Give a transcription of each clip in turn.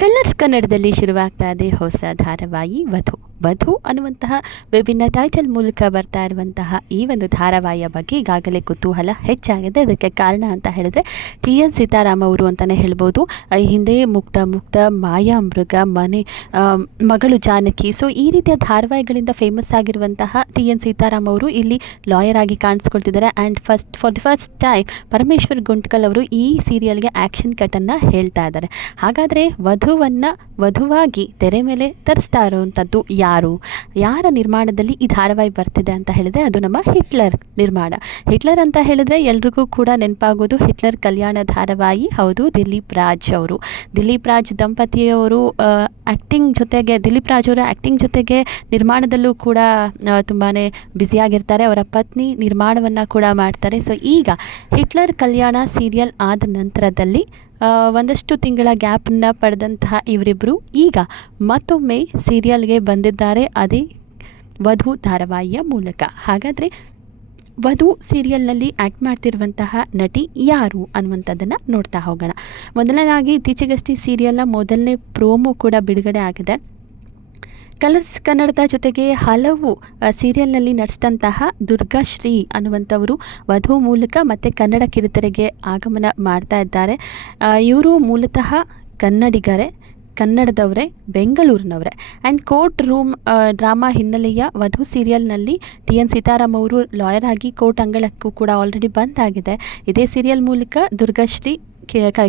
Colours ಕನ್ನಡದಲ್ಲಿ ಶುರುವಾಗ್ತಾ ಇದೆ ಹೊಸ ಧಾರಾವಾಹಿ ವಧು. ವಧು ಅನ್ನುವಂತಹ ವಿಭಿನ್ನ ಟೈಟಲ್ ಮೂಲಕ ಬರ್ತಾ ಇರುವಂತಹ ಈ ಒಂದು ಧಾರಾವಾಹಿಯ ಬಗ್ಗೆ ಈಗಾಗಲೇ ಕುತೂಹಲ ಹೆಚ್ಚಾಗಿದೆ. ಅದಕ್ಕೆ ಕಾರಣ ಅಂತ ಹೇಳಿದ್ರೆ TN ಸೀತಾರಾಮ್ ಅವರು ಅಂತಲೇ ಹೇಳ್ಬೋದು. ಈ ಹಿಂದೆ ಮುಕ್ತ ಮಾಯಾ ಮೃಗ, ಮಗಳು ಜಾನಕಿ, ಸೊ ಈ ರೀತಿಯ ಧಾರಾವಾಹಿಗಳಿಂದ ಫೇಮಸ್ ಆಗಿರುವಂತಹ TN ಸೀತಾರಾಮ್ ಅವರು ಇಲ್ಲಿ ಲಾಯರ್ ಆಗಿ ಕಾಣಿಸ್ಕೊಳ್ತಿದ್ದಾರೆ. And for the first time Parameshwar Guntkal ಅವರು ಈ ಸೀರಿಯಲ್ಗೆ ಆ್ಯಕ್ಷನ್ ಕಟನ್ನು ಹೇಳ್ತಾ ಇದ್ದಾರೆ. ಹಾಗಾದರೆ ವಧುವಾಗಿ ತೆರೆ ಮೇಲೆ ತರಿಸ್ತಾ ಇರುವಂಥದ್ದು ಯಾರ ನಿರ್ಮಾಣದಲ್ಲಿ ಈ ಧಾರಾವಾಹಿ ಬರ್ತಿದೆ ಅಂತ ಹೇಳಿದರೆ ಅದು ನಮ್ಮ ಹಿಟ್ಲರ್ ನಿರ್ಮಾಣ. ಹಿಟ್ಲರ್ ಅಂತ ಹೇಳಿದ್ರೆ ಎಲ್ರಿಗೂ ಕೂಡ ನೆನಪಾಗೋದು ಹಿಟ್ಲರ್ ಕಲ್ಯಾಣ ಧಾರಾವಾಹಿ. ಹೌದು, ದಿಲೀಪ್ ರಾಜ್ ದಂಪತಿಯವರು ದಿಲೀಪ್ ರಾಜ್ ಅವರ ಆ್ಯಕ್ಟಿಂಗ್ ಜೊತೆಗೆ ನಿರ್ಮಾಣದಲ್ಲೂ ಕೂಡ ತುಂಬಾ ಬ್ಯುಸಿಯಾಗಿರ್ತಾರೆ. ಅವರ ಪತ್ನಿ ನಿರ್ಮಾಣವನ್ನು ಕೂಡ ಮಾಡ್ತಾರೆ. ಸೊ ಈಗ ಹಿಟ್ಲರ್ ಕಲ್ಯಾಣ ಸೀರಿಯಲ್ ಆದ ನಂತರದಲ್ಲಿ ಒಂದಷ್ಟು ತಿಂಗಳ ಗ್ಯಾಪನ್ನು ಪಡೆದಂತಹ ಇವರಿಬ್ಬರು ಈಗ ಮತ್ತೊಮ್ಮೆ ಸೀರಿಯಲ್ಗೆ ಬಂದಿದ್ದಾರೆ, ಅದೇ ವಧು ಧಾರಾವಾಹಿಯ ಮೂಲಕ. ಹಾಗಾದರೆ ವಧು ಸೀರಿಯಲ್ನಲ್ಲಿ ಆ್ಯಕ್ಟ್ ಮಾಡ್ತಿರುವಂತಹ ನಟಿ ಯಾರು ಅನ್ನುವಂಥದ್ದನ್ನು ನೋಡ್ತಾ ಹೋಗೋಣ. ಮೊದಲನೇದಾಗಿ ಇತ್ತೀಚೆಗಷ್ಟೇ ಸೀರಿಯಲ್ನ ಮೊದಲನೇ ಪ್ರೋಮೋ ಕೂಡ ಬಿಡುಗಡೆ ಆಗಿದೆ. ಕಲರ್ಸ್ ಕನ್ನಡದ ಜೊತೆಗೆ ಹಲವು ಸೀರಿಯಲ್ನಲ್ಲಿ ನಟಿಸಿದಂತಹ ದುರ್ಗಾಶ್ರೀ ಅನ್ನುವಂಥವರು ವಧು ಮೂಲಕ ಮತ್ತು ಕನ್ನಡ ಕಿರುತೆರೆಗೆ ಆಗಮನ ಮಾಡ್ತಾ ಇದ್ದಾರೆ. ಇವರು ಮೂಲತಃ ಕನ್ನಡದವರೇ, ಬೆಂಗಳೂರಿನವರೇ. ಆ್ಯಂಡ್ ಕೋರ್ಟ್ ರೂಮ್ ಡ್ರಾಮಾ ಹಿನ್ನೆಲೆಯ ವಧು ಸೀರಿಯಲ್ನಲ್ಲಿ TN ಸೀತಾರಾಮ್ ಅವರು ಲಾಯರ್ ಆಗಿ ಕೋರ್ಟ್ ಅಂಗಳಕ್ಕೂ ಕೂಡ ಆಲ್ರೆಡಿ ಬಂದಾಗಿದೆ. ಇದೇ ಸೀರಿಯಲ್ ಮೂಲಕ ದುರ್ಗಾಶ್ರೀ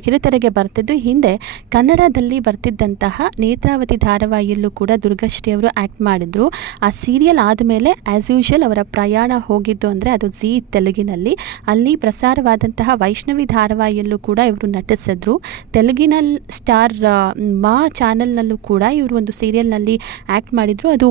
ಕಿರುತೆರೆಗೆ ಬರ್ತಿದ್ದು, ಹಿಂದೆ ಕನ್ನಡದಲ್ಲಿ ಬರ್ತಿದ್ದಂತಹ ನೇತ್ರಾವತಿ ಧಾರಾವಾಹಿಯಲ್ಲೂ ಕೂಡ ದುರ್ಗಾಶ್ರೀ ಅವರು ಆ್ಯಕ್ಟ್ ಮಾಡಿದರು. ಆ ಸೀರಿಯಲ್ ಆದಮೇಲೆ ಆ್ಯಸ್ ಯೂಶುವಲ್ ಅವರ ಪ್ರಯಾಣ ಹೋಗಿದ್ದು ಅಂದರೆ ಅದು ಜೀ ತೆಲುಗಿನಲ್ಲಿ. ಅಲ್ಲಿ ಪ್ರಸಾರವಾದಂತಹ ವೈಷ್ಣವಿ ಧಾರಾವಾಹಿಯಲ್ಲೂ ಕೂಡ ಇವರು ನಟಿಸಿದ್ರು. ತೆಲುಗಿನಲ್ಲಿ ಸ್ಟಾರ್ ಮಾ ಚಾನಲ್ನಲ್ಲೂ ಕೂಡ ಇವರು ಒಂದು ಸೀರಿಯಲ್ನಲ್ಲಿ ಆ್ಯಕ್ಟ್ ಮಾಡಿದರು. ಅದು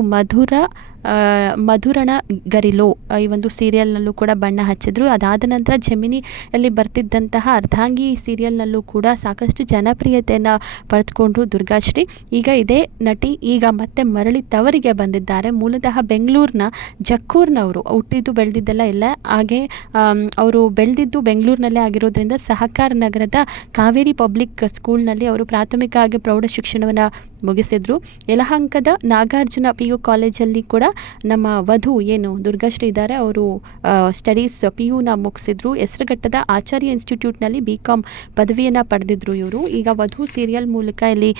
ಮಧುರಣ ಗರಿಲೋ ಈ ಒಂದು ಸೀರಿಯಲ್ನಲ್ಲೂ ಕೂಡ ಬಣ್ಣ ಹಚ್ಚಿದ್ರು. ಅದಾದ ನಂತರ ಜೆಮಿನಿಯಲ್ಲಿ ಬರ್ತಿದ್ದಂತಹ ಅರ್ಧಾಂಗಿ ಸೀರಿಯಲ್ನಲ್ಲೂ ಕೂಡ ಸಾಕಷ್ಟು ಜನಪ್ರಿಯತೆಯನ್ನು ಪಡೆದುಕೊಂಡ್ರು ದುರ್ಗಾಶ್ರೀ. ಈಗ ಇದೇ ನಟಿ ಈಗ ಮತ್ತೆ ಮರಳಿ ತವರಿಗೆ ಬಂದಿದ್ದಾರೆ. ಮೂಲತಃ ಬೆಂಗಳೂರಿನ ಜಕ್ಕೂರಿನವರು, ಹುಟ್ಟಿದ್ದು ಬೆಳೆದಿದ್ದೆಲ್ಲ ಇಲ್ಲ. ಹಾಗೆ ಅವರು ಬೆಳೆದಿದ್ದು ಬೆಂಗಳೂರಿನಲ್ಲೇ ಆಗಿರೋದ್ರಿಂದ ಸಹಕಾರ ನಗರದ ಕಾವೇರಿ ಪಬ್ಲಿಕ್ ಸ್ಕೂಲ್ನಲ್ಲಿ ಅವರು ಪ್ರಾಥಮಿಕ ಹಾಗೆ ಪ್ರೌಢ ಶಿಕ್ಷಣವನ್ನು ಮುಗಿಸಿದ್ರು. ಯಲಹಂಕದ ನಾಗಾರ್ಜುನ PU ಕಾಲೇಜಲ್ಲಿ ಕೂಡ ನಮ್ಮ ವಧು ದುರ್ಗಾಶ್ರೀ ಇದ್ದಾರೆ, ಅವರು ಸ್ಟಡೀಸ್ PUನ ಮುಗಿಸಿದ್ರು. ಹೆಸರುಘಟ್ಟದ ಆಚಾರ್ಯ ಇನ್ಸ್ಟಿಟ್ಯೂಟ್ನಲ್ಲಿ BCom ಪದವಿಯನ್ನು ಪಡೆದಿದ್ರು ಇವರು. ಈಗ ವಧು ಸೀರಿಯಲ್ ಮೂಲಕ ಇಲ್ಲಿ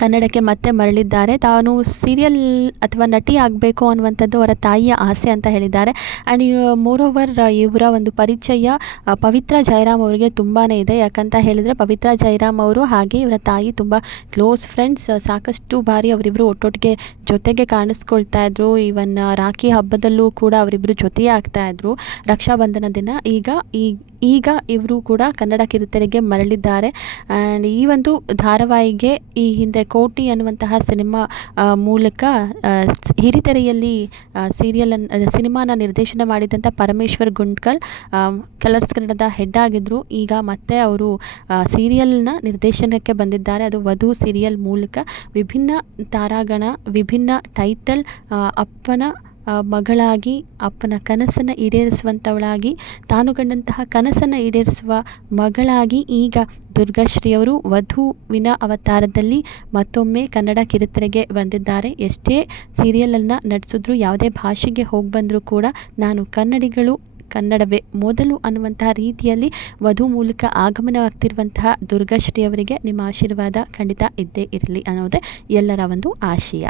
ಕನ್ನಡಕ್ಕೆ ಮತ್ತೆ ಮರಳಿದ್ದಾರೆ. ತಾನು ಸೀರಿಯಲ್ ಅಥವಾ ನಟಿ ಆಗಬೇಕು ಅನ್ನುವಂಥದ್ದು ಅವರ ತಾಯಿಯ ಆಸೆ ಅಂತ ಹೇಳಿದ್ದಾರೆ. ಆ್ಯಂಡ್ ಮೋರೋವರ್ ಇವರ ಒಂದು ಪರಿಚಯ ಪವಿತ್ರ ಜಯರಾಮ್ ಅವರಿಗೆ ತುಂಬಾ ಇದೆ. ಯಾಕಂತ ಹೇಳಿದರೆ ಪವಿತ್ರ ಜಯರಾಮ್ ಅವರು ಹಾಗೆ ಇವರ ತಾಯಿ ತುಂಬ ಕ್ಲೋಸ್ ಫ್ರೆಂಡ್ಸ್. ಸಾಕಷ್ಟು ಬಾರಿ ಅವರಿಬ್ಬರು ಒಟ್ಟೊಟ್ಟಿಗೆ ಜೊತೆಗೆ ಕಾಣಿಸ್ಕೊಳ್ತಾ ಇದ್ರು. ಈವನ್ ರಾಖಿ ಹಬ್ಬದಲ್ಲೂ ಕೂಡ ಅವರಿಬ್ಬರು ಜೊತೆಯೇ ಆಗ್ತಾಯಿದ್ರು ರಕ್ಷಾಬಂಧನ ದಿನ. ಈಗ ಇವರು ಕೂಡ ಕನ್ನಡ ಕಿರುತೆರೆಗೆ ಮರಳಿದ್ದಾರೆ. ಆ್ಯಂಡ್ ಈ ಒಂದು ಧಾರಾವಾಹಿಗೆ ಈ ಹಿಂದೆ ಕೋಟಿ ಅನ್ನುವಂತಹ ಸಿನಿಮಾ ಮೂಲಕ ಹಿರಿತೆರೆಯಲ್ಲಿ ಸಿನಿಮಾನ ನಿರ್ದೇಶನ ಮಾಡಿದಂಥ ಪರಮೇಶ್ವರ್ ಗುಂಟ್ಕಲ್ ಕಲರ್ಸ್ ಕನ್ನಡದ ಹೆಡ್ ಆಗಿದ್ದರು. ಈಗ ಮತ್ತೆ ಅವರು ಸೀರಿಯಲ್ನ ನಿರ್ದೇಶನಕ್ಕೆ ಬಂದಿದ್ದಾರೆ. ಅದು ವಧು ಸೀರಿಯಲ್ ಮೂಲಕ ವಿಭಿನ್ನ ತಾರಾಗಣ, ವಿಭಿನ್ನ ಟೈಟಲ್, ಅಪ್ಪನ ಮಗಳಾಗಿ ಅಪ್ಪನ ಕನಸನ್ನು ಈಡೇರಿಸುವಂಥವಳಾಗಿ, ತಾನು ಕಂಡಂತಹ ಕನಸನ್ನು ಈಡೇರಿಸುವ ಮಗಳಾಗಿ ಈಗ ದುರ್ಗಾಶ್ರೀಯವರು ವಧುವಿನ ಅವತಾರದಲ್ಲಿ ಮತ್ತೊಮ್ಮೆ ಕನ್ನಡ ಕಿರುತೆರೆಗೆ ಬಂದಿದ್ದಾರೆ. ಎಷ್ಟೇ ಸೀರಿಯಲನ್ನು ನಟಿಸಿದ್ರು, ಯಾವುದೇ ಭಾಷೆಗೆ ಹೋಗಿ ಬಂದರೂ ಕೂಡ ನಾನು ಕನ್ನಡವೇ ಮೊದಲು ಅನ್ನುವಂತಹ ರೀತಿಯಲ್ಲಿ ವಧು ಮೂಲಕ ಆಗಮನವಾಗ್ತಿರುವಂತಹ ದುರ್ಗಾಶ್ರೀ ಅವರಿಗೆ ನಿಮ್ಮ ಆಶೀರ್ವಾದ ಖಂಡಿತ ಇದ್ದೇ ಇರಲಿ ಅನ್ನೋದೇ ಎಲ್ಲರ ಒಂದು ಆಶಯ.